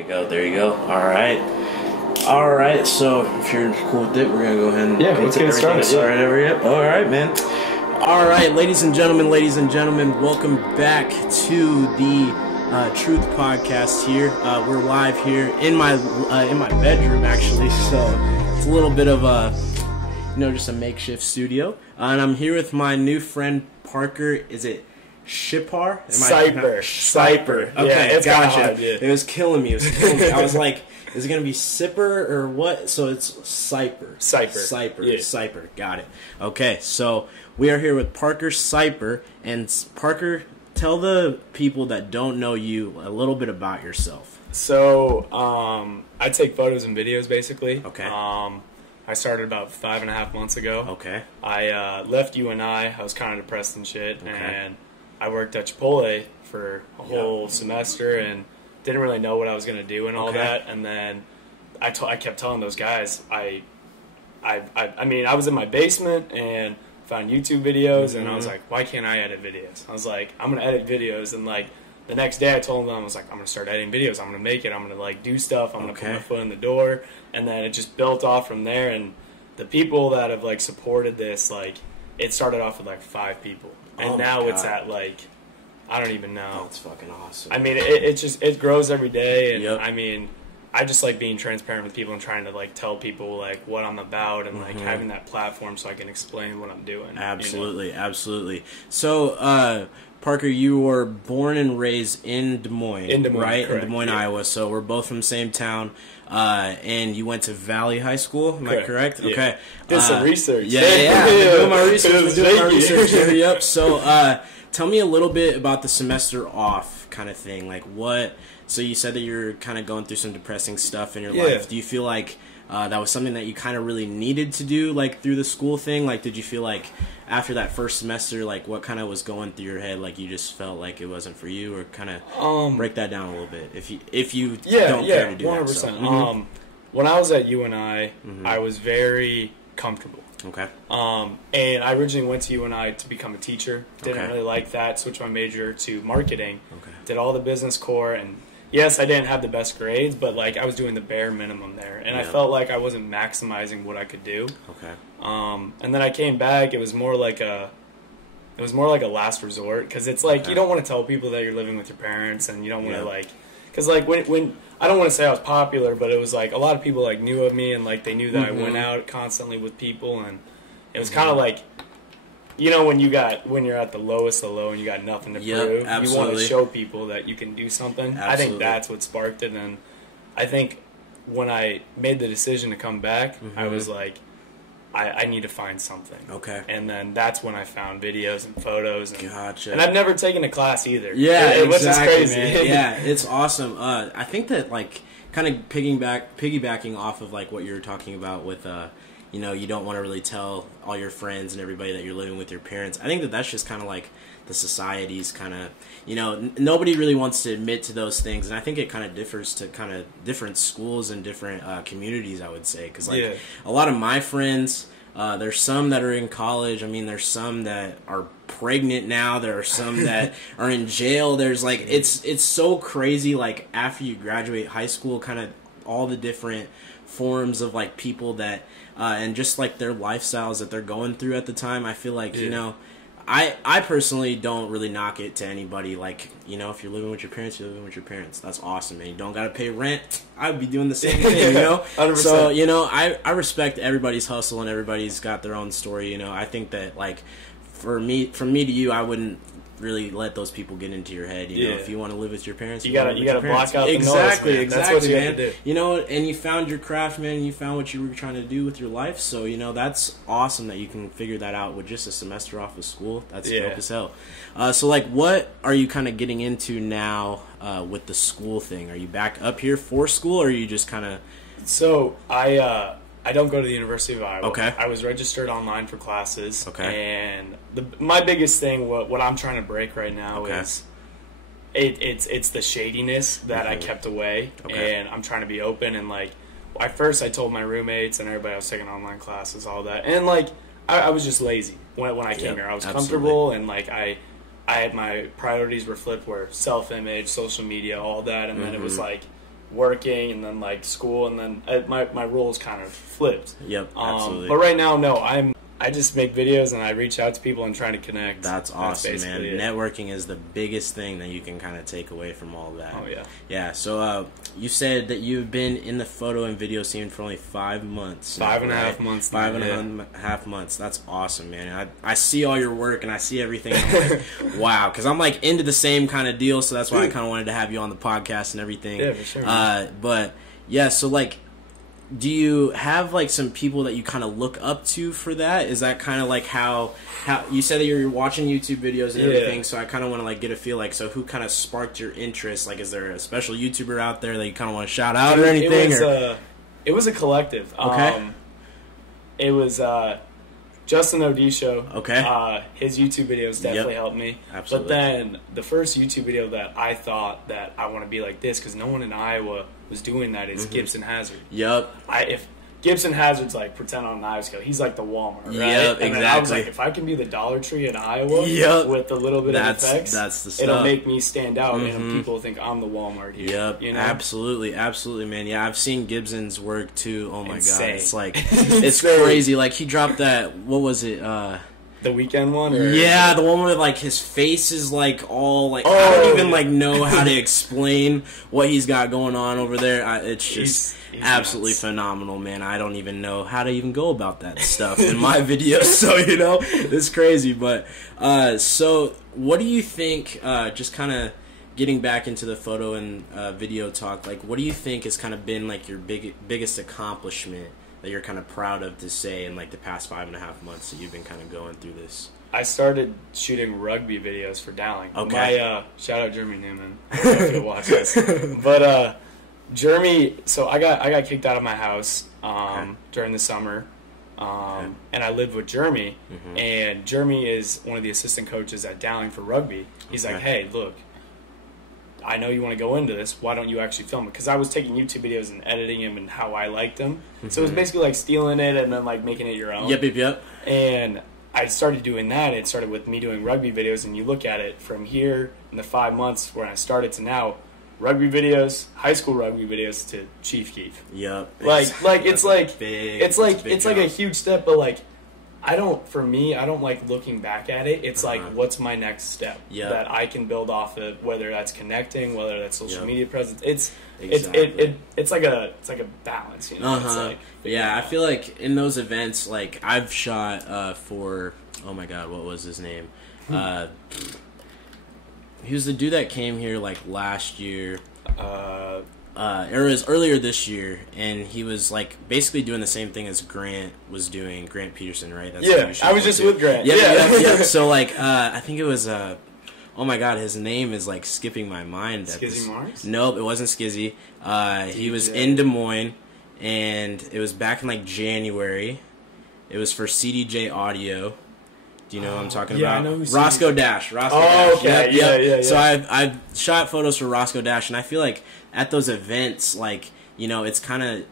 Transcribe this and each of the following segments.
you go. There you go. All right. So if you're cool with it, we're gonna go ahead and let's get started. All right, man. All right, ladies and gentlemen, welcome back to the Truth Podcast. Here, we're live here in my bedroom, actually. So it's a little bit of a, just a makeshift studio, and I'm here with my new friend Parker. Is it Czipar? Czipar. Okay, yeah, it's gotcha. hard, yeah. It was killing me. I was like, is it going to be Sipper or what? So it's Czipar. Czipar. Got it. Okay, so we are here with Parker Czipar. And Parker, tell the people that don't know you a little bit about yourself. So, I take photos and videos, basically. Okay. I started about 5.5 months ago. Okay. I left UNI. I was kind of depressed and shit. Okay. And I worked at Chipotle for a whole semester and didn't really know what I was going to do and all that. And then I kept telling those guys, I mean, I was in my basement and found YouTube videos, and I was like, why can't I edit videos? I was like, I'm going to edit videos. And like the next day I told them, I was like, I'm going to start editing videos. I'm going to make it. I'm going to like do stuff. I'm going to put my foot in the door. And then it just built off from there. And the people that have like supported this, like it started off with like 5 people. And now it's at like, I don't even know. That's fucking awesome. I mean, it grows every day. And I mean, I just like being transparent with people and trying to like tell people like what I'm about and like having that platform so I can explain what I'm doing. Absolutely, absolutely. So, Parker, you were born and raised in Des Moines, right? Correct. In Des Moines, Iowa. So we're both from the same town. And you went to Valley High School, am I correct? Yeah. Okay. Did some research. Yeah. Doing my research here. Yep. So, tell me a little bit about the semester off kind of thing. Like what? So you said that you're kind of going through some depressing stuff in your life. Do you feel like that was something that you kind of really needed to do, like through the school thing? Like, did you feel like after that first semester, like what kind of was going through your head? Like you just felt like it wasn't for you, or kind of break that down a little bit if you don't care to do 100%. That. So. When I was at UNI, I was very comfortable. Okay. And I originally went to UNI to become a teacher. Didn't really like that. Switched my major to marketing. Okay. Did all the business core, and yes, I didn't have the best grades, but like I was doing the bare minimum there, and I felt like I wasn't maximizing what I could do. Okay. And then I came back. It was more like a last resort, because it's like you don't want to tell people that you're living with your parents, and you don't want to like, because like when I don't want to say I was popular, but it was like a lot of people like knew of me, and like they knew that I went out constantly with people, and it was kind of like, when you're at the lowest of low and you got nothing to prove, you want to show people that you can do something. I think that's what sparked it, and I think when I made the decision to come back, I was like, I need to find something. Okay. And then that's when I found videos and photos. And, gotcha. And I've never taken a class either. Yeah, it was exactly, just crazy. Man. Yeah, it's awesome. I think that like kind of piggybacking off of like what you were talking about with you don't want to really tell all your friends and everybody that you're living with your parents. I think that that's just kind of like the society's kind of, nobody really wants to admit to those things. And I think it kind of differs to kind of different schools and different communities, I would say. Because like a lot of my friends, there's some that are in college. I mean, there's some that are pregnant now. There are some that are in jail. There's like, it's so crazy. Like after you graduate high school, kind of all the different forms of like people that, and just like their lifestyles that they're going through at the time. I feel like, I personally don't really knock it to anybody. Like, if you're living with your parents, you're living with your parents. That's awesome, man. You don't got to pay rent. I would be doing the same thing, 100%. So, I respect everybody's hustle and everybody's got their own story, I think that, like, from me to you, I wouldn't really let those people get into your head. If you want to live with your parents, you gotta block out the noise, exactly, That's what you have to do. And you found your craft, man. And you found what you were trying to do with your life. So that's awesome that you can figure that out with just a semester off of school. That's dope as hell. So like, what are you kind of getting into now with the school thing? Are you back up here for school, or are you just kind of? So I don't go to the University of Iowa. Okay. I was registered online for classes. Okay. And my biggest thing, what I'm trying to break right now is it's the shadiness that I kept away. Okay. And I'm trying to be open. And like, at first I told my roommates and everybody I was taking online classes, all that. And like, I was just lazy when I came here. I was comfortable, and like I had my priorities were flipped, where self-image, social media, all that. And then it was like, working and then like school, and then my roles kind of flipped. Yep, absolutely. But right now, no, I just make videos and I reach out to people and try to connect. That's awesome, man. Networking is the biggest thing that you can kind of take away from all that. Oh, yeah. Yeah, so you said that you've been in the photo and video scene for only 5 months. 5.5 months. 5.5 months. That's awesome, man. I see all your work and I see everything. And I'm like, wow, because I'm like into the same kind of deal, so that's why I kind of wanted to have you on the podcast and everything. Yeah, for sure. But, yeah, so like, do you have like some people that you kind of look up to for that? Is that kind of like how you said that you're watching YouTube videos and everything? So I kind of want to like get a feel like, so who kind of sparked your interest? Like, is there a special YouTuber out there that you kind of want to shout out or anything? It was a collective. Okay. It was Justin O'D show. Okay. His YouTube videos definitely helped me. Absolutely. But then the first YouTube video that I thought that I want to be like this, because no one in Iowa was doing that, is Gibson Hazard. Yep. If Gibson Hazard's like pretend on an Iowa scale, he's like the Walmart, right? Yep, and exactly. Then I was like, if I can be the Dollar Tree in Iowa with a little bit of effects, that's the stuff. It'll make me stand out, and people will think I'm the Walmart here. Yep, you know? Absolutely, man. Yeah, I've seen Gibson's work too. Oh my Insane. God, it's like it's crazy. Like he dropped that. What was it? The weekend one? Or yeah, the one where like his face is like all like I don't even like know how to explain what he's got going on over there. It's just he's absolutely nuts. Phenomenal, man. I don't even know how to even go about that stuff in my videos. So it's crazy. But so what do you think? Just kind of getting back into the photo and video talk. Like, what do you think has kind of been like your biggest accomplishment that you're kind of proud of to say in like the past 5.5 months that you've been kind of going through this? I started shooting rugby videos for Dowling. Okay. My shout out Jeremy Newman. I don't know if you'll watch this, but Jeremy. So I got kicked out of my house during the summer, and I lived with Jeremy. And Jeremy is one of the assistant coaches at Dowling for rugby. He's like, hey, look, I know you want to go into this. Why don't you actually film it? Because I was taking YouTube videos and editing them and how I liked them. So it was basically like stealing it and then like making it your own. Yep. And I started doing that. It started with me doing rugby videos, and you look at it from here in the 5 months when I started to now, rugby videos, high school rugby videos to Chief Keef. Yep. It's like a huge step, but like I don't like looking back at it. It's like, what's my next step that I can build off of, whether that's connecting, whether that's social media presence. It's like a balance, you know. It's like, I feel like in those events, like I've shot for, oh my God, what was his name? He was the dude that came here like last year. It was earlier this year, and he was like basically doing the same thing as Grant was doing. Grant Peterson, right? That's I was just with Grant. Yeah. So like, I think it was oh my God, his name is like skipping my mind. Skizzy Mars? Nope, it wasn't Skizzy. He was in Des Moines, and it was back in like January. It was for CDJ Audio. Do you know what I'm talking about? I know who Roscoe Dash. Dash. Okay. Yep. Yeah. So I've shot photos for Roscoe Dash, and I feel like at those events, like, it's kind of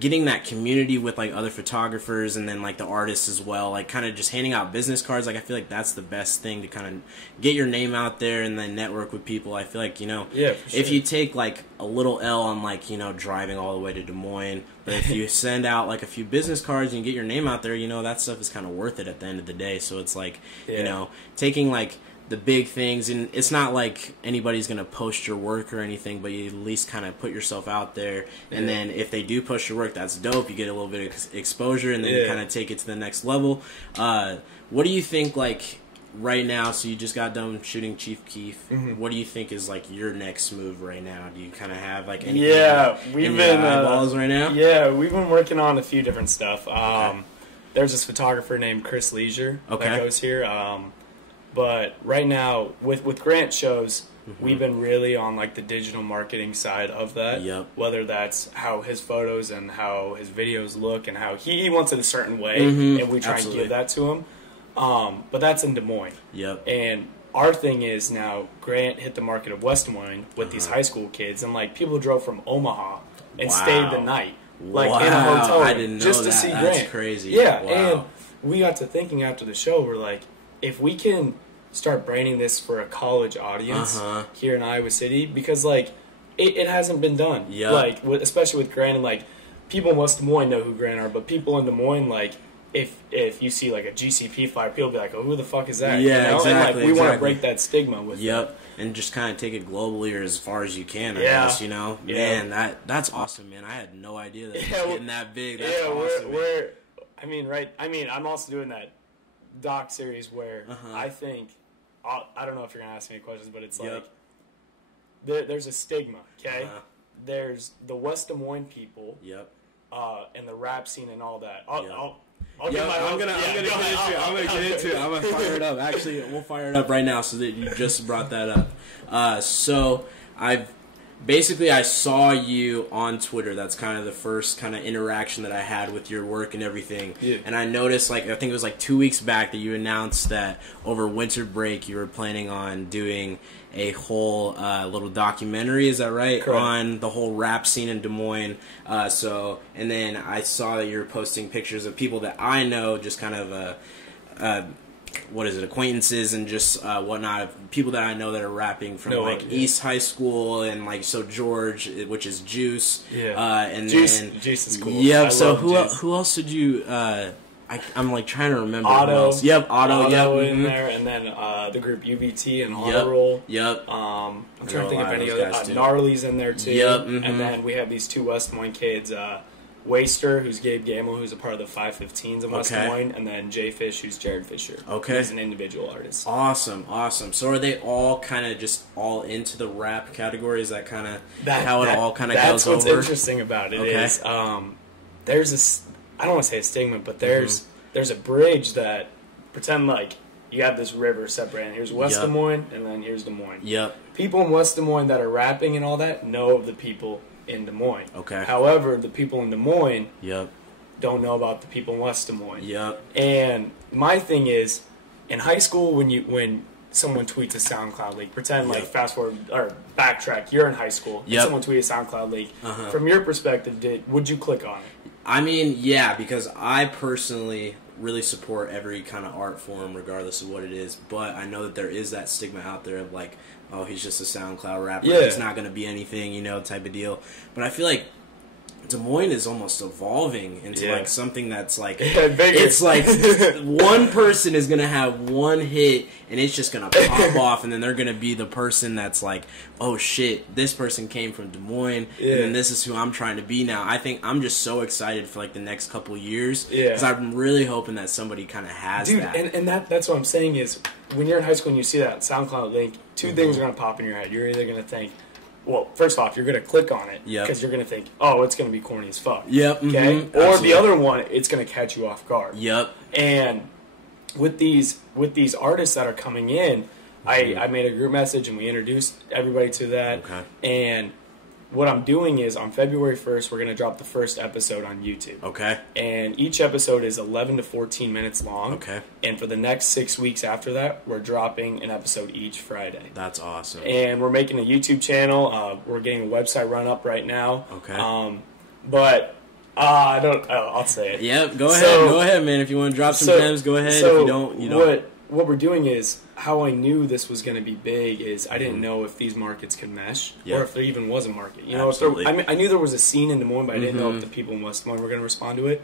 getting that community with like other photographers and then like the artists as well, like kind of just handing out business cards. Like I feel like that's the best thing to kind of get your name out there and then network with people. I feel like, for sure. if you take like a little L on like, driving all the way to Des Moines, but if you send out like a few business cards and you get your name out there, that stuff is kind of worth it at the end of the day. So it's like, taking like the big things, and it's not like anybody's going to post your work or anything, but you at least kind of put yourself out there, and then if they do post your work, that's dope. You get a little bit of exposure, and then you kind of take it to the next level. What do you think, like, right now, so you just got done shooting Chief Keef, what do you think is, like, your next move right now? Do you kind of have, like, anything we've been eyeballs right now? Yeah, we've been working on a few different stuff. There's this photographer named Chris Leisure that goes here. But right now, with Grant shows, we've been really on like the digital marketing side of that. Yep. Whether that's how his photos and how his videos look and how he wants it a certain way, and we try and give that to him. But that's in Des Moines. Yep. And our thing is now Grant hit the market of West Des Moines with these high school kids, and like people drove from Omaha and stayed the night, like in a hotel I didn't know just that. to see That's Grant. Crazy. Yeah, wow. and we got to thinking after the show, we're like, if we can start branding this for a college audience here in Iowa City, because like it hasn't been done. Yeah. Like, especially with Grand, and, like, people in West Des Moines know who Grand are, but people in Des Moines, like, if you see, like, a GCP flyer, people be like, oh, who the fuck is that? Yeah, you know? exactly. And, like, we want to break that stigma with Yep. And just kind of take it globally or as far as you can, I guess, you know? Yeah. Man, that's awesome, man. I had no idea that it was getting that big. That's awesome, I'm also doing that doc series where I think, I don't know if you're going to ask me any questions, but it's like, there's a stigma, okay? There's the West Des Moines people, and the rap scene and all that. I'm gonna get into it. I'm gonna fire it up. Actually, we'll fire it up right now so that you just brought that up. So I saw you on Twitter. That's kind of the first kind of interaction that I had with your work and everything. Yeah. And I noticed, like, I think it was like 2 weeks back that you announced that over winter break you were planning on doing a whole little documentary. Is that right? Correct. On the whole rap scene in Des Moines. And then I saw that you were posting pictures of people that I know, just kind of acquaintances and just whatnot, people that I know that are rapping from East High School, and like George, which is Juice, and Juice, then Juice is cool. Yep. So who else did you? I'm like trying to remember. Otto. Who else. Yep. Otto. In there, and then the group UVT and Auto Roll. Yep. I'm trying to think of any other. Gnarly's in there too. Yep. And then we have these two West Des Moines kids. Waster, who's Gabe Gamble, who's a part of the 515s in West Des Moines, and then Jay Fish, who's Jared Fisher. Okay. He's an individual artist. Awesome. So are they all kind of just all into the rap category? Is that kind of how it all kind of goes over? That's what's interesting about it is there's this, I don't want to say a stigma, but there's a bridge that, pretend like you have this river separating. Here's West Des Moines, and then here's Des Moines. Yep. People in West Des Moines that are rapping and all that know of the people in Des Moines. Okay. However, the people in Des Moines don't know about the people in West Des Moines. Yep. And my thing is, in high school, when someone tweets a SoundCloud link, pretend like fast forward or backtrack, you're in high school, and someone tweets a SoundCloud link. From your perspective, would you click on it? I mean, yeah, because I personally really support every kind of art form, regardless of what it is. But I know that there is that stigma out there of like, oh, he's just a SoundCloud rapper. Yeah. He's not going to be anything, you know, type of deal. But I feel like Des Moines is almost evolving into like something that's like it's like one person is gonna have one hit and it's just gonna pop off, and then they're gonna be the person that's like, oh shit, this person came from Des Moines, and then this is who I'm trying to be now. I think I'm just so excited for like the next couple years because I'm really hoping that somebody kind of has that. And that's what I'm saying is, when you're in high school and you see that SoundCloud link, two things are gonna pop in your head. You're either gonna think, well, first off, you're going to click on it because you're going to think, oh, it's going to be corny as fuck. Yep. Okay? Or absolutely. The other one, it's going to catch you off guard. Yep. And with these artists that are coming in, I made a group message and we introduced everybody to that. Okay. And what I'm doing is on February 1st, we're going to drop the first episode on YouTube. Okay. And each episode is 11 to 14 minutes long. Okay. And for the next 6 weeks after that, we're dropping an episode each Friday. That's awesome. And we're making a YouTube channel. We're getting a website run up right now. Okay. But I'll say it. Yep. Go ahead, man. If you want to drop some gems, go ahead. So if you don't, you don't. What we're doing is, how I knew this was going to be big is I didn't know if these markets could mesh or if there even was a market. You know, I knew there was a scene in Des Moines, but I didn't know if the people in West Des Moines were going to respond to it.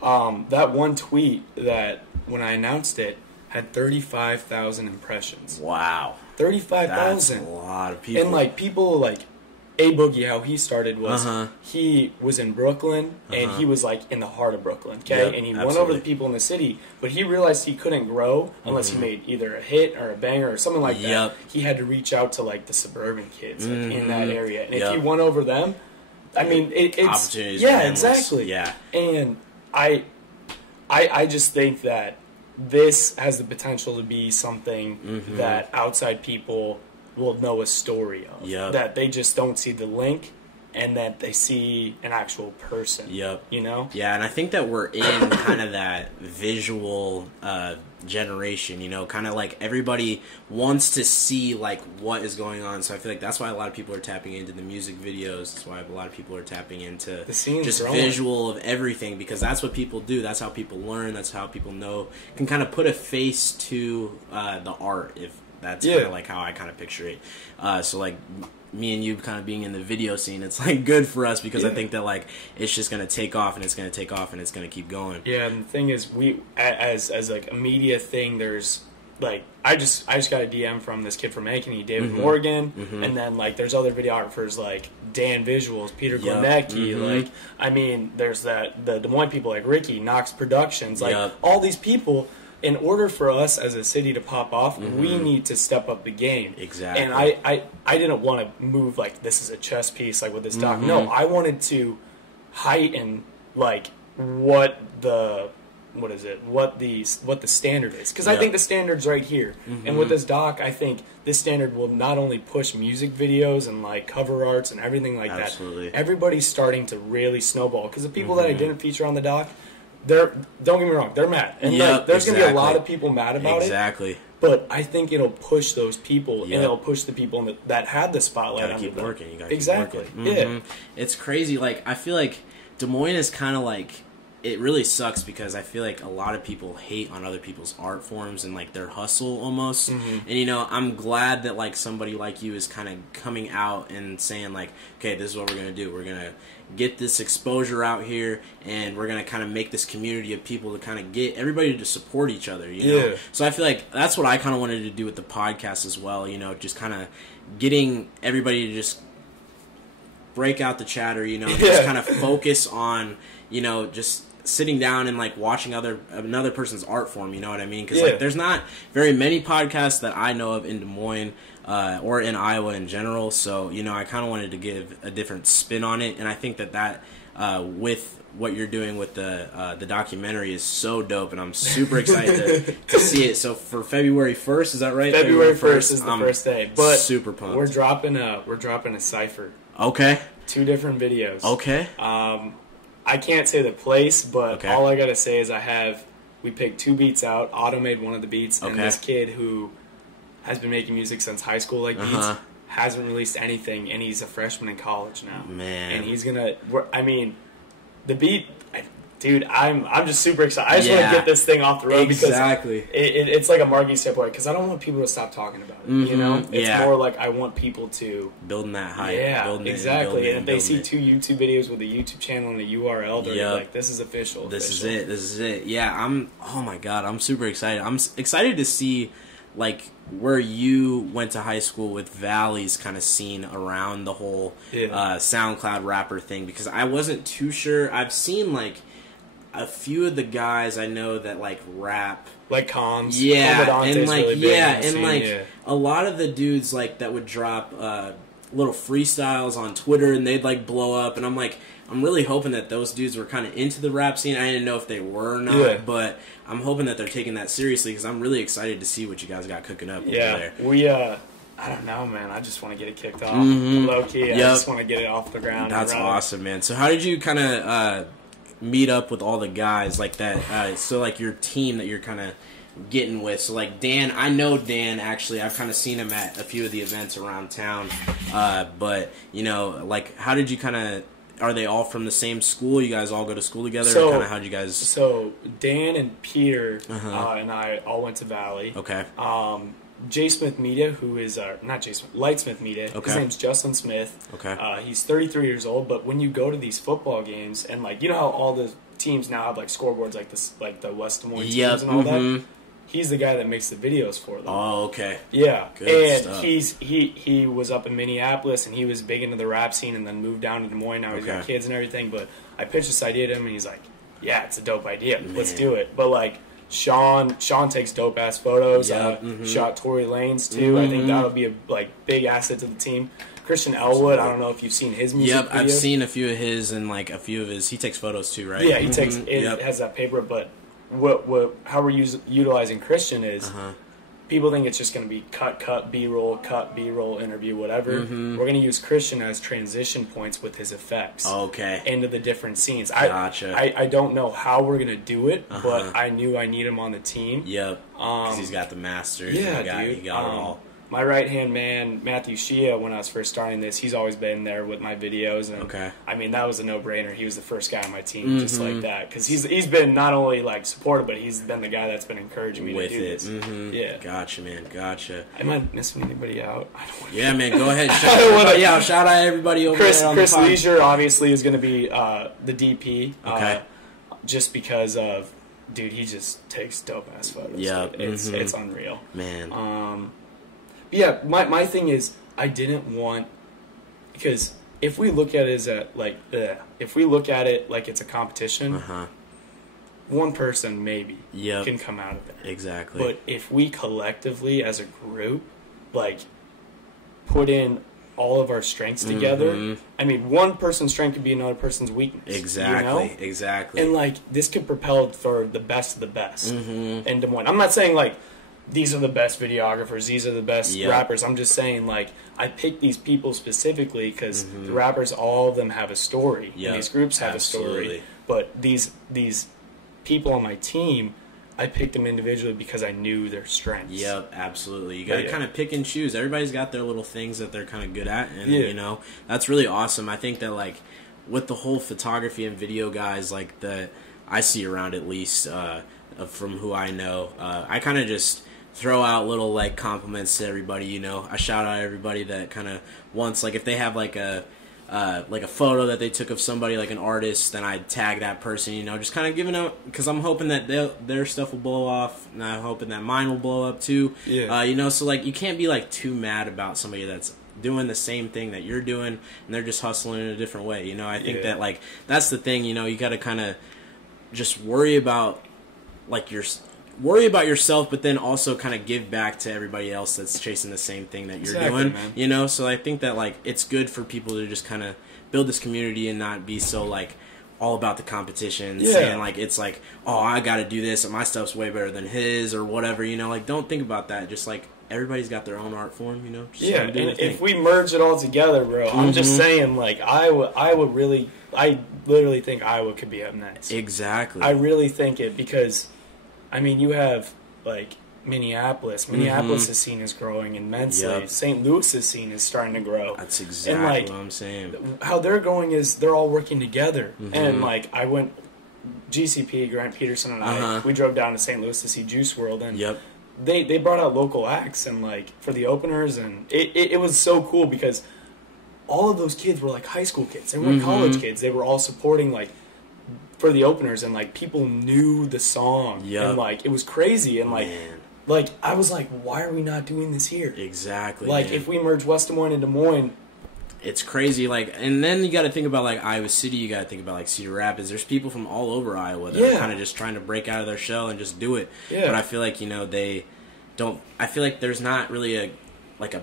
That one tweet that, when I announced it, had 35,000 impressions. Wow. 35,000. That's a lot of people. And like people like A Boogie, how he started was he was in Brooklyn and he was like in the heart of Brooklyn, okay? And he won over the people in the city, but he realized he couldn't grow unless he made either a hit or a banger or something like that. He had to reach out to like the suburban kids like, in that area. And if he won over them, I mean, it's opportunities. Yeah, exactly. Yeah. And I just think that this has the potential to be something that outside people will know a story of. That they just don't see the link and that they see an actual person. You know? Yeah, and I think that we're in kind of that visual generation, you know, kind of like everybody wants to see like what is going on. So I feel like that's why a lot of people are tapping into the music videos. That's why a lot of people are tapping into the scenes just visual of everything, because that's what people do. That's how people learn. That's how people know, can kind of put a face to the art, if that's kind of like how I kind of picture it. So like me and you kind of being in the video scene, it's like good for us because I think that like it's just gonna take off and it's gonna take off and it's gonna keep going. Yeah, and the thing is, we as like a media thing, there's like I just got a DM from this kid from Ankeny, David Morgan, and then like there's other videographers like Dan Visuals, Peter Glenecki, like I mean there's the Des Moines people like Ricky, Knox Productions, like all these people. In order for us as a city to pop off, we need to step up the game. Exactly. And I didn't want to move like this is a chess piece like with this doc. No, I wanted to heighten like what the standard is, because I think the standard's right here. And with this doc, I think this standard will not only push music videos and like cover arts and everything like that. Everybody's starting to really snowball, because the people that I didn't feature on the doc, don't get me wrong, they're mad, and like, there's gonna be a lot of people mad about it. But I think it'll push those people, and it'll push the people that had the spotlight. You gotta keep working. You gotta keep working. Yeah, it's crazy. Like I feel like Des Moines is kind of like, it really sucks because I feel like a lot of people hate on other people's art forms and like their hustle almost. And you know, I'm glad that like somebody like you is kind of coming out and saying like, okay, this is what we're gonna do. We're gonna get this exposure out here, and we're gonna kind of make this community of people to kind of get everybody to support each other. You know, so I feel like that's what I kind of wanted to do with the podcast as well. You know, just kind of getting everybody to just break out the chatter. You know, just kind of focus on, you know, just sitting down and like watching another person's art form, you know what I mean? Because like there's not very many podcasts that I know of in Des Moines or in Iowa in general. So you know, I kind of wanted to give a different spin on it, and I think that with what you're doing with the documentary is so dope, and I'm super excited to see it. So for February 1st, is that right? February 1st is the first day, but super pumped. We're dropping a cipher. Okay. 2 different videos. Okay. I can't say the place, but all I gotta say is we picked 2 beats out. Otto made one of the beats, and this kid who has been making music since high school, like beats, hasn't released anything, and he's a freshman in college now. Man, and he's gonna. I mean, the beat, dude. I'm just super excited. I just want to get this thing off the road because it's like a Margie step away, because I don't want people to stop talking about it. You know, it's more like I want people to building that hype. Yeah, exactly. And if they see 2 YouTube videos with a YouTube channel and a URL, they're like, "This is official. This is it. This is it." Yeah, oh my god, I'm super excited. I'm excited to see like where you went to high school with Valley's kind of scene around the whole SoundCloud rapper thing, because I wasn't too sure. I've seen like a few of the guys I know that like rap, like Cons, and like really and like a lot of the dudes like that would drop little freestyles on Twitter, and they'd like blow up, and I'm like, I'm really hoping that those dudes were kind of into the rap scene. I didn't know if they were or not, but I'm hoping that they're taking that seriously, because I'm really excited to see what you guys got cooking up over there. We I don't know, man. I just want to get it kicked off, low key. I just want to get it off the ground. That's awesome, man. So how did you kind of meet up with all the guys like that? So like your team that you're kind of getting with. So like Dan, I know Dan actually. I've kind of seen him at a few of the events around town. But you know, like how did you kind of? Are they all from the same school? You guys all go to school together? So, or kind of how'd you guys? So Dan and Peter and I all went to Valley. Okay. J Smith Media, who is not J Smith, Lightsmith Media. Okay. His name's Justin Smith. Okay. He's 33 years old, but when you go to these football games, and like you know how all the teams now have like scoreboards, like this, like the West Des Moines teams and all that. He's the guy that makes the videos for them. Oh, okay. Yeah, good and stuff. he was up in Minneapolis, and he was big into the rap scene, and then moved down to Des Moines. Now he's got kids and everything. But I pitched this idea to him, and he's like, "Yeah, it's a dope idea. Let's do it." But like Sean takes dope ass photos. Shot Tory Lanez too. I think that'll be a like big asset to the team. Christian Elwood, I don't know if you've seen his music videos. I've seen a few of his, and like a few of his. He takes photos too, right? Yeah, he takes. It has that paper, but. How we're utilizing Christian is people think it's just going to be cut B-roll interview, whatever. We're going to use Christian as transition points with his effects into the different scenes. Gotcha. I don't know how we're going to do it, but I knew I need him on the team. Yep, because he's got the masters. Yeah, he got it all. my right-hand man, Matthew Shea, when I was first starting this, he's always been there with my videos. And I mean, that was a no-brainer. He was the first guy on my team just like that. Because he's been not only, like, supportive, but he's been the guy that's been encouraging me to do this. Yeah. Gotcha, man. Gotcha. Am I missing anybody out? I don't want to. Yeah, man, go ahead. Shout everybody out. Shout out everybody over there on Chris the pod. Leisure, obviously, is going to be the DP. Just because of... Dude, he just takes dope-ass photos. Yeah. It's unreal. Man. But yeah, my thing is, I didn't want... Because if we look at it as if we look at it like it's a competition, one person maybe can come out of it. Exactly. But if we collectively, as a group, like, put in all of our strengths together, I mean, one person's strength could be another person's weakness. Exactly. You know? Exactly. And, like, this could propel for the best of the best in Des Moines. I'm not saying, like, these are the best videographers, these are the best rappers. I'm just saying, like, I picked these people specifically because the rappers, all of them have a story. And these groups have a story. But these people on my team, I picked them individually because I knew their strengths. Yep, absolutely. You got to kind of pick and choose. Everybody's got their little things that they're kind of good at, and you know, that's really awesome. I think that, like, with the whole photography and video guys, like, that I see around, at least from who I know, I kind of just throw out little, like, compliments to everybody. You know, I shout out everybody that kind of wants, like, if they have like a photo that they took of somebody, like an artist, then I tag that person, you know, just kind of giving out, because I'm hoping that their stuff will blow off, and I'm hoping that mine will blow up too. You know, so, like, you can't be, like, too mad about somebody that's doing the same thing that you're doing, and they're just hustling in a different way, you know. I think that, like, that's the thing, you know, you got to kind of just worry about, like, worry about yourself, but then also kind of give back to everybody else that's chasing the same thing that you're doing, man. You know? So I think that, like, it's good for people to just kind of build this community and not be so, like, all about the competition, saying, like, it's like, oh, I got to do this, and my stuff's way better than his, or whatever, you know? Like, don't think about that. Just, like, everybody's got their own art form, you know? Just and if we merge it all together, bro, I'm just saying, like, I literally think Iowa could be up next. Exactly. I really think it, because... I mean, you have, like, Minneapolis. Minneapolis' scene is growing immensely. St. Louis's scene is starting to grow. That's exactly what I'm saying. How they're going is they're all working together. And, like, I went, GCP, Grant Peterson and I, we drove down to St. Louis to see Juice WRLD. And they brought out local acts and, like, for the openers. And it was so cool because all of those kids were, like, high school kids. They weren't college kids. They were all supporting, like, for the openers, and, like, people knew the song, and, like, it was crazy, and, like, I was like, why are we not doing this here? Exactly. Like, if we merge West Des Moines and Des Moines, it's crazy. Like, and then you got to think about, like, Iowa City. You got to think about, like, Cedar Rapids. There's people from all over Iowa that are kind of just trying to break out of their shell and just do it. But I feel like, you know, they don't. I feel like there's not really a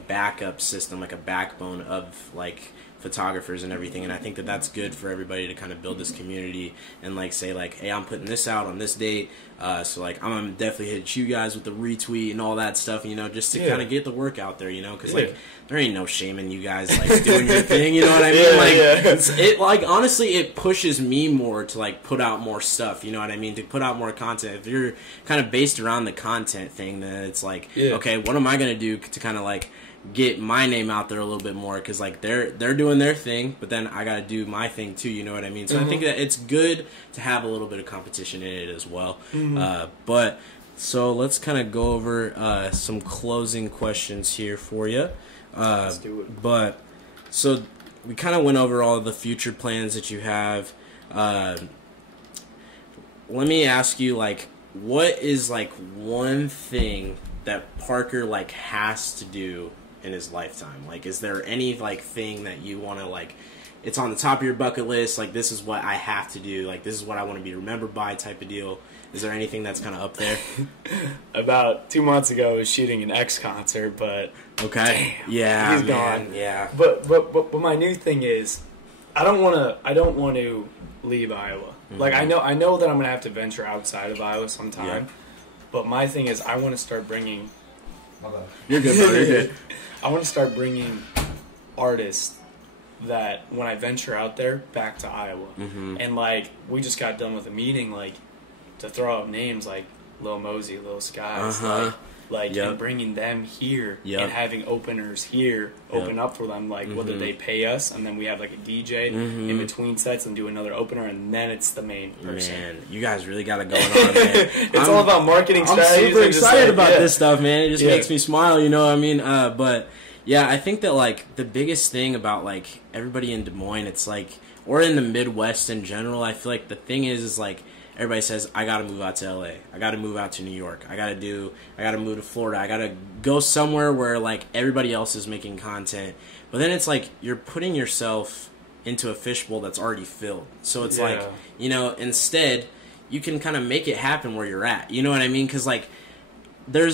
backup system, like a backbone of, like, photographers and everything, and I think that that's good for everybody to kind of build this community and, like, say, like, hey, I'm putting this out on this date, so, like, I'm gonna definitely hit you guys with the retweet and all that stuff, you know, just to kind of get the work out there, you know, because like, there ain't no shame in you guys, like, doing your thing, you know what I mean? It, like, honestly, it pushes me more to, like, put out more stuff, you know what I mean, to put out more content. If you're kind of based around the content thing, then it's like, okay, what am I gonna do to kind of, like, get my name out there a little bit more, because, like, they're doing their thing, but then I gotta do my thing too, you know what I mean? So I think that it's good to have a little bit of competition in it as well. But so let's kind of go over some closing questions here for you. Let's do it. But so we kind of went over all of the future plans that you have. Let me ask you, like, what is, like, one thing that Parker, like, has to do in his lifetime? Like, is there any, like, thing that you want to, like, it's on the top of your bucket list, like, this is what I have to do, like, this is what I want to be remembered by type of deal? Is there anything that's kind of up there? About 2 months ago, I was shooting an X concert, but damn, he's gone. But my new thing is, I don't want to leave Iowa. Like, I know that I'm gonna have to venture outside of Iowa sometime. But my thing is, I want to start bringing. You're good, bro. You're good. I want to start bringing artists that, when I venture out there, back to Iowa. And, like, we just got done with a meeting, like, to throw out names like Lil Mosey, Lil Skies. Like, like, Yep. and bringing them here Yep. and having openers here open up for them, like, whether they pay us, and then we have, like, a DJ in between sets and do another opener, and then it's the main person. Man, you guys really got it going on, man. It's all about marketing strategies. I'm super excited about like, this stuff, man. It just makes me smile, you know what I mean? But, yeah, I think that, like, the biggest thing about, like, everybody in Des Moines, it's like, or in the Midwest in general, I feel like the thing is like, everybody says, I gotta move out to LA. I gotta move out to New York. I gotta move to Florida. I gotta go somewhere where, like, everybody else is making content. But then it's like, you're putting yourself into a fishbowl that's already filled. So it's like, you know, instead, you can kind of make it happen where you're at. You know what I mean? Because, like, there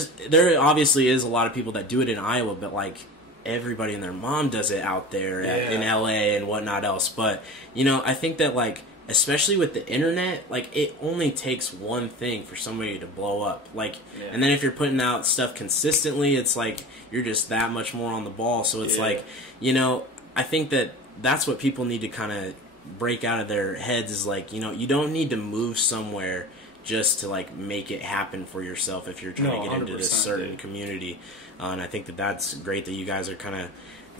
obviously is a lot of people that do it in Iowa, but, like, everybody and their mom does it out there in LA and whatnot else. But, you know, I think that, like, especially with the internet, like, it only takes one thing for somebody to blow up. Like, and then if you're putting out stuff consistently, it's like you're just that much more on the ball. So it's like, you know, I think that that's what people need to kind of break out of their heads is like, you know, you don't need to move somewhere just to, like, make it happen for yourself if you're trying to get into this certain community. And I think that that's great that you guys are kind of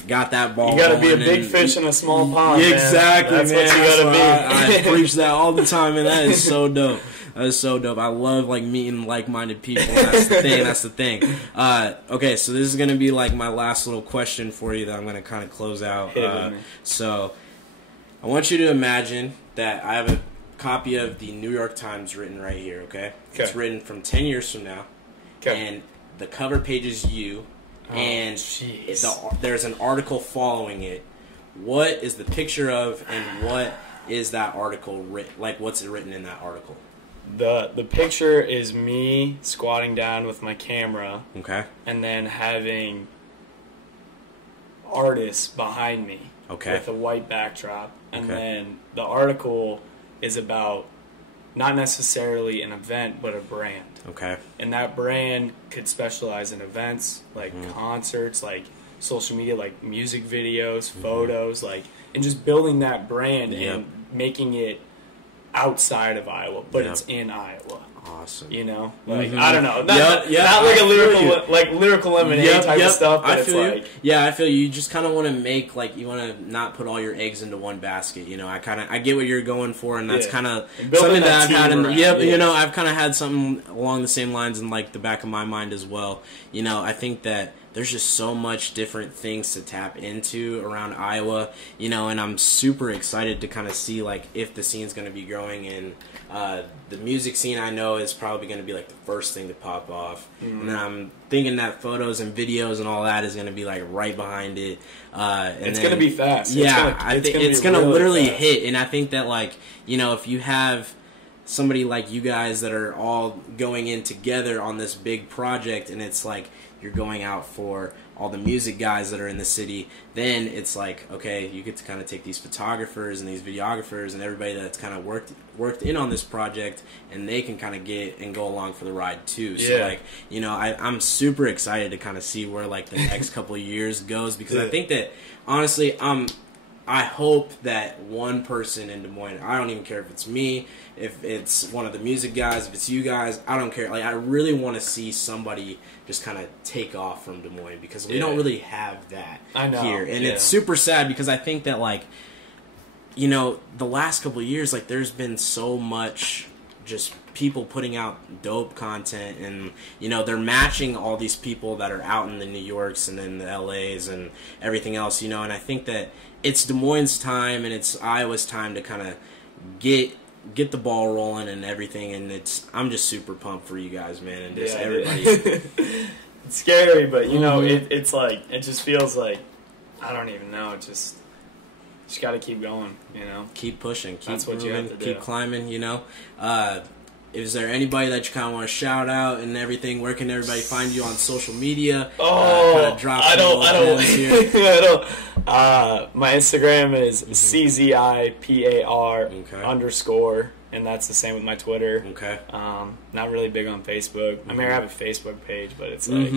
got that ball. You got to be a big fish in a small pond. Exactly, man. That's man. what you got to I be. preach that all the time, and that is so dope. That is so dope. I love, like, meeting like-minded people. That's the thing. That's the thing. Okay, so this is gonna be like my last little question for you that I'm gonna kind of close out. So I want you to imagine that I have a copy of the New York Times written right here. Okay, it's written from 10 years from now, and the cover page is you. And there's an article following it. What is the picture of, and what is that article like? What's written in that article? The picture is me squatting down with my camera. Okay. And then having artists behind me. Okay. With a white backdrop, and then the article is about not necessarily an event, but a brand. Okay. And that brand could specialize in events, like concerts, like social media, like music videos, photos, like, and just building that brand and making it outside of Iowa, but it's in Iowa. Awesome. You know, like I don't know, not like a lyrical lemonade type of stuff. But I feel you. Yeah, I feel you. You just kind of want to make, like, you want to not put all your eggs into one basket. You know, I get what you're going for, and that's kind of something that I've had. You know, I've kind of had something along the same lines in, like, the back of my mind as well. You know, I think that there's just so much different things to tap into around Iowa, you know, and I'm super excited to kind of see, like, if the scene's going to be growing. And the music scene, I know, is probably going to be, like, the first thing to pop off. And then I'm thinking that photos and videos and all that is going to be, like, right behind it. And it's going to be fast. Yeah, I think it's going to literally hit. And I think that, like, you know, if you have somebody like you guys that are all going in together on this big project, and it's like you're going out for all the music guys that are in the city, then it's like, okay, you get to kind of take these photographers and these videographers and everybody that's kind of worked in on this project, and they can kind of get and go along for the ride too. So, like, you know, I'm super excited to kind of see where, like, the next couple of years goes, because I think that, honestly, I hope that one person in Des Moines, I don't even care if it's me, if it's one of the music guys, if it's you guys, I don't care. Like, I really want to see somebody just kind of take off from Des Moines, because we don't really have that here. And it's super sad, because I think that, like, you know, the last couple of years, like, there's been so much just people putting out dope content, and, you know, they're matching all these people that are out in the New Yorks and in the LAs and everything else, you know, and I think that it's Des Moines' time and it's Iowa's time to kind of get the ball rolling and everything, and I'm just super pumped for you guys, man, and just everybody. It's scary, but, you know, it's like, it just feels like, I don't even know, it just got to keep going, you know? Keep pushing, keep That's what moving, you have to do. Keep climbing, you know? Is there anybody that you kind of want to shout out and everything? Where can everybody find you on social media? I don't. My Instagram is CZIPAR _, and that's the same with my Twitter. Okay. Not really big on Facebook. I mean, I have a Facebook page, but it's like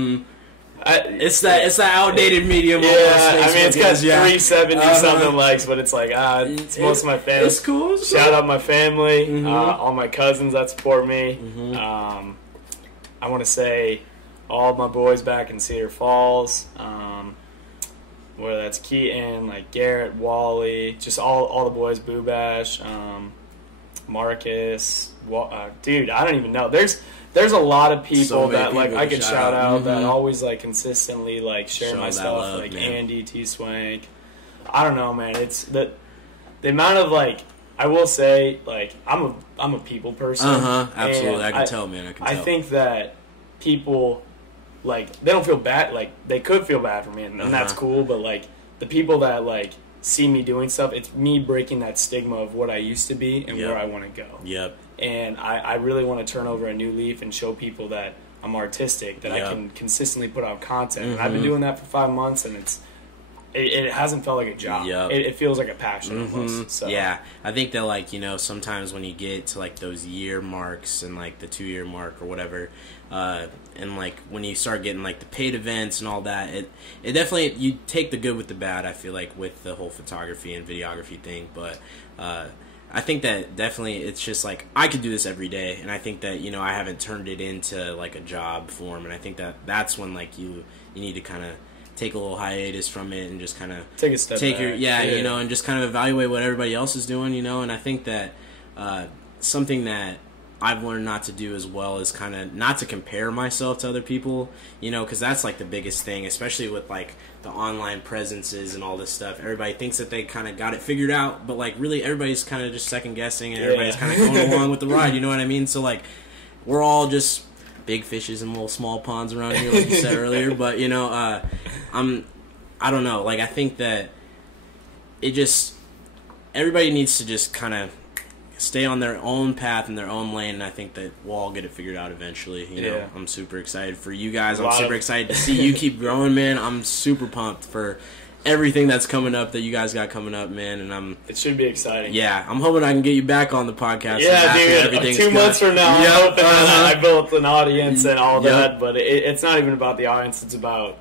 it's that outdated medium. Yeah, I mean, it's got 370 something likes, but it's like it's most of my family. It's cool. Shout out my family, all my cousins that support me. I want to say all my boys back in Cedar Falls. Whether that's Keaton, like Garrett, Wally, just all the boys, Boo Bash, Marcus, dude, I don't even know. There's a lot of people that like I could shout out that always like consistently like share my stuff, love, like man. Andy, T Swank. I don't know, man. It's the amount of like, I will say, like, I'm a people person. Absolutely. I can tell, man. I can tell. I think that people, like, they don't feel bad. Like, they could feel bad for me, and that's cool. But, like, the people that, like, see me doing stuff, it's me breaking that stigma of what I used to be and where I want to go. Yep. And I really want to turn over a new leaf and show people that I'm artistic, that I can consistently put out content. And I've been doing that for 5 months, and it hasn't felt like a job. Yep. It feels like a passion almost. So. Yeah, I think that, like, you know, sometimes when you get to, like, those year marks and, like, the 2-year mark or whatever, and, like, when you start getting, like, the paid events and all that, it definitely, you take the good with the bad, I feel like, with the whole photography and videography thing. But I think that definitely it's just, like, I could do this every day, and I think that, you know, I haven't turned it into, like, a job form, and I think that that's when, like, you need to kind of take a little hiatus from it and just kind of take a step back. You know, and just kind of evaluate what everybody else is doing, you know. And I think that something that I've learned not to do as well is kind of not to compare myself to other people, you know, because that's like the biggest thing, especially with like the online presences and all this stuff. Everybody thinks that they kind of got it figured out, but like really everybody's kind of just second guessing and everybody's kind of going along with the ride, you know what I mean? So like we're all just big fishes in little small ponds around here, like you said earlier. But you know, I don't know. Like I think that it just everybody needs to just kind of stay on their own path in their own lane, and I think that we'll all get it figured out eventually. You know, I'm super excited for you guys. I'm super excited to see you keep growing, man. I'm super pumped for everything that's coming up that you guys got coming up, man. And it should be exciting. Yeah, I'm hoping I can get you back on the podcast. Yeah, dude. 2 months from now, I'm hoping that I built an audience and all that. But it's not even about the audience. It's about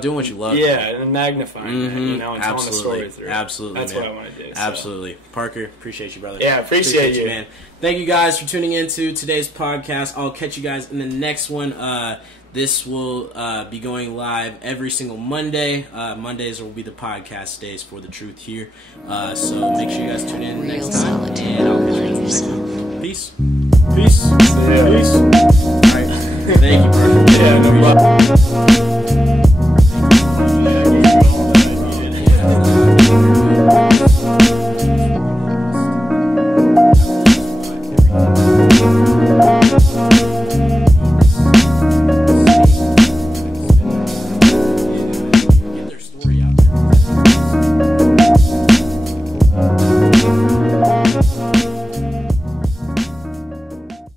doing what you love. Yeah, and magnifying it, you know, and telling the story through. Absolutely, that's man. what I want to do. Absolutely, so. Parker, appreciate you, brother. Yeah, appreciate you, man. Thank you guys for tuning into today's podcast. I'll catch you guys in the next one. This will be going live every single Monday. Mondays will be the podcast days for the truth here. So make sure you guys tune in next time. And I'll catch you guys next time. Peace. Peace. Yeah. Peace. All right. Thank you, Parker. Yeah, no problem.